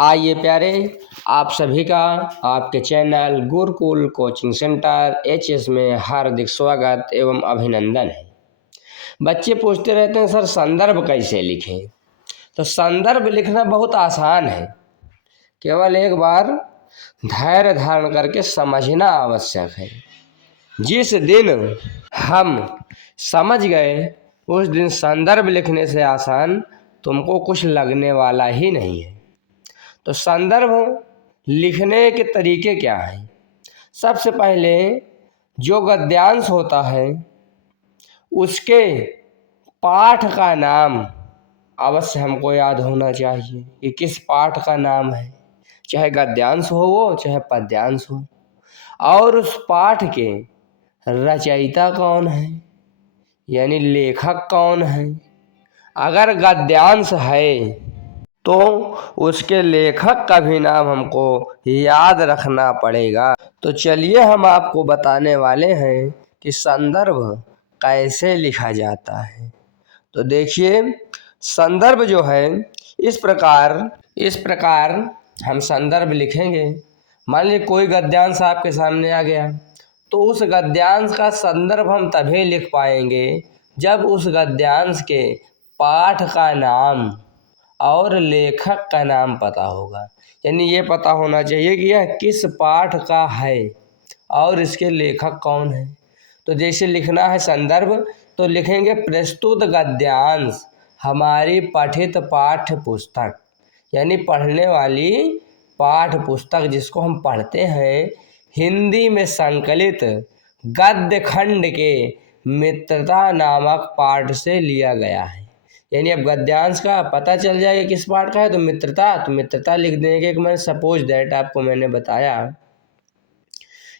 आइए प्यारे, आप सभी का आपके channel Gurukul coaching centre HS में हार्दिक स्वागत एवं अभिनंदन है। बच्चे पूछते रहते हैं सर संदर्भ कैसे लिखें। तो संदर्भ लिखना बहुत आसान है, केवल एक बार धैर्य धारण करके समझना आवश्यक है। जिस दिन हम समझ गए उस दिन संदर्भ लिखने से आसान तुमको कुछ लगने वाला ही नहीं है। तो संदर्भ लिखने के तरीके क्या हैं? सबसे पहले जो गद्यांश होता है उसके पाठ का नाम अवश्य हमको याद होना चाहिए कि किस पाठ का नाम है, चाहे गद्यांश हो वो चाहे पद्यांश हो, और उस पाठ के रचयिता कौन है यानी लेखक कौन है। अगर गद्यांश है तो उसके लेखक का भी नाम हमको याद रखना पड़ेगा। तो चलिए हम आपको बताने वाले हैं कि संदर्भ कैसे लिखा जाता है। तो देखिए, संदर्भ जो है इस प्रकार हम संदर्भ लिखेंगे। मान लीजिए कोई गद्यांश आपके सामने आ गया, तो उस गद्यांश का संदर्भ हम तभी लिख पाएंगे जब उस गद्यांश के पाठ का नाम और लेखक का नाम पता होगा। यानी ये पता होना चाहिए कि यह किस पाठ का है और इसके लेखक कौन है। तो जैसे लिखना है संदर्भ, तो लिखेंगे प्रस्तुत गद्यांश हमारी पठित पाठ्य पुस्तक, यानी पढ़ने वाली पाठ्य पुस्तक जिसको हम पढ़ते हैं, हिंदी में संकलित गद्य खंड के मित्रता नामक पाठ से लिया गया है। यानी अब गद्यांश का पता चल जाएगा किस पाठ का है, तो मित्रता लिख देंगे। एक मैं सपोज दैट आपको मैंने बताया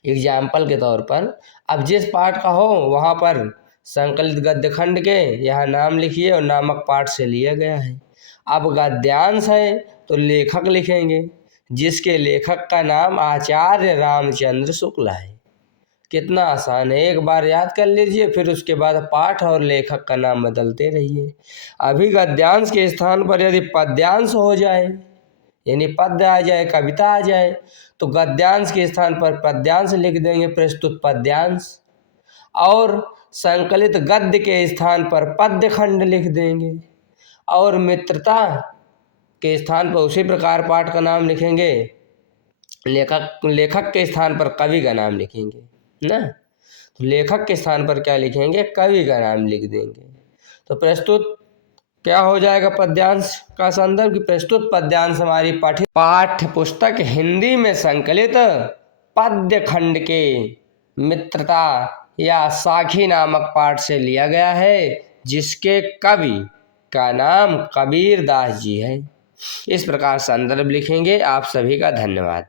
एग्जाम्पल के तौर पर, अब जिस पाठ का हो वहाँ पर संकलित गद्य खंड के यहाँ नाम लिखिए और नामक पाठ से लिया गया है। अब गद्यांश है तो लेखक लिखेंगे, जिसके लेखक का नाम आचार्य रामचंद्र शुक्ल है। कितना आसान है, एक बार याद कर लीजिए, फिर उसके बाद पाठ और लेखक का नाम बदलते रहिए। अभी गद्यांश के स्थान पर यदि पद्यांश हो जाए, यानी पद्य आ जाए, कविता आ जाए, तो गद्यांश के स्थान पर पद्यांश लिख देंगे, प्रस्तुत पद्यांश, और संकलित गद्य के स्थान पर पद्य खंड लिख देंगे, और मित्रता के स्थान पर उसी प्रकार पाठ का नाम लिखेंगे, लेखक के स्थान पर कवि का नाम लिखेंगे ना। तो लेखक के स्थान पर क्या लिखेंगे, कवि का नाम लिख देंगे। तो प्रस्तुत क्या हो जाएगा पद्यांश का संदर्भ, कि प्रस्तुत पद्यांश हमारी पाठ्य पुस्तक हिंदी में संकलित पद्य खंड के मित्रता या साखी नामक पाठ से लिया गया है, जिसके कवि का नाम कबीर दास जी है। इस प्रकार संदर्भ लिखेंगे। आप सभी का धन्यवाद।